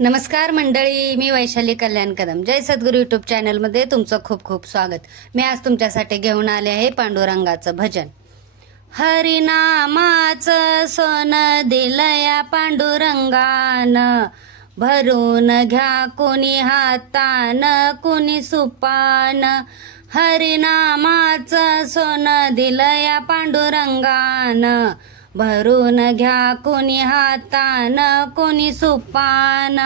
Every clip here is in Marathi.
नमस्कार मंडळी, मी वैशाली कल्याण कदम. जय सद्गुरू युट्यूब चॅनल मध्ये तुमचं खूप खूप स्वागत. मी आज तुमच्यासाठी घेऊन आले आहे पांडुरंगाचं भजन. हरिनामाचं सोनं दिलया पांडुरंगान, भरून घ्या कुणी हातान कुणी सुपान. हरिनामाचं सोनं दिलया पांडुरंगान, भरून घ्या कुणी हातान कुणी सुपान.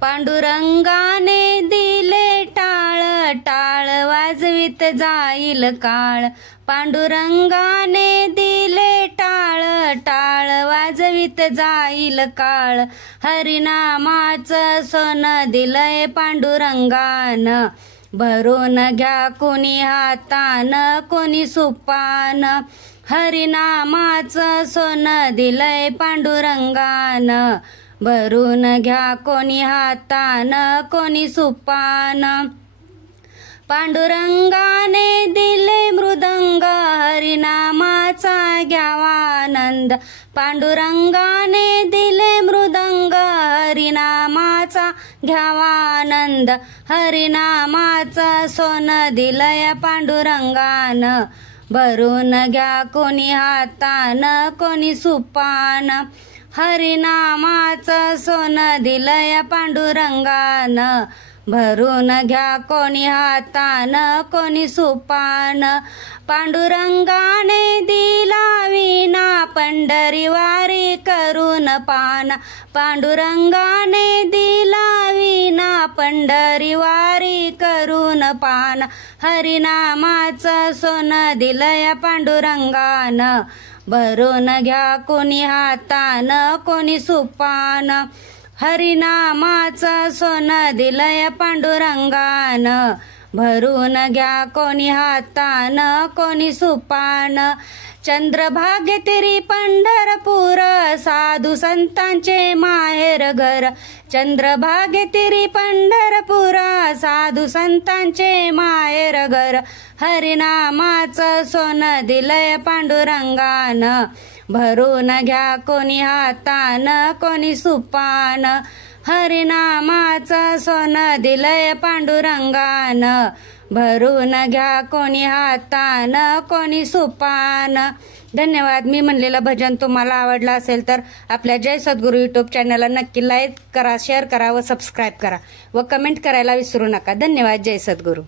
पांडुरंगाने दिले टाळ, टाळ वाजवीत जाईल काळ. पांडुरंगाने दिले टाळ, टाळ वाजवीत जाईल काळ. हरिनामाचं सोनं दिलंय पांडुरंगान, भरून घ्या कुणी हातान कुणी सुपान. हरिनामाचं सोनं दिलंय पांडुरंगान, भरून घ्या कोणी हातान कोणी सुपान. पांडुरंगाने दिले मृदंग, हरिनामाचा घ्यावा आनंद. पांडुरंगाने दिले मृदंग, हरिनामाचा घ्यावा आनंद. हरिनामाचं सोनं दिलंय पांडुरंगान, भरून घ्या कोणी हातान कोणी सुपान. हरिनामाचं सोनं दिलंय पांडुरंगान, भरून घ्या कोणी हातान कोणी सुपान. पांडुरंगाने दिला विना, पंढरीवारी करून पाना. पांडुरंगाने दिला विना, पंढरीवारी करून पाना. हरिनामाचं सोनं दिलंय पांडुरंगान, भरून घ्या कोणी हातान कोणी सुपान. हरिनामाचं सोनं दिलंय पांडुरंगान, भरून घ्या कोणी हातान कोणी सुपान. चंद्रभागेतिरी पंढरपूर, साधू संतांचे माहेर घर. चंद्रभागेतिरी पंढरपूर, साधू संतांचे माहेर घर. हरिनामाचं सोनं दिलंय पांडुरंगान, भरून घ्या कोणी हातान कोणी सुपान. हरिनामाचं सोनं दिलंय पांडुरंगान, भरून घ्या कोणी हातान कोणी सुपान. धन्यवाद. मी म्हणलेलं भजन तुम्हाला आवडलं असेल तर आपल्या जय सद्गुरू युट्यूब चॅनलला नक्की लाईक करा, शेअर करा व सबस्क्राईब करा व कमेंट करायला विसरू नका. धन्यवाद. जय सद्गुरू.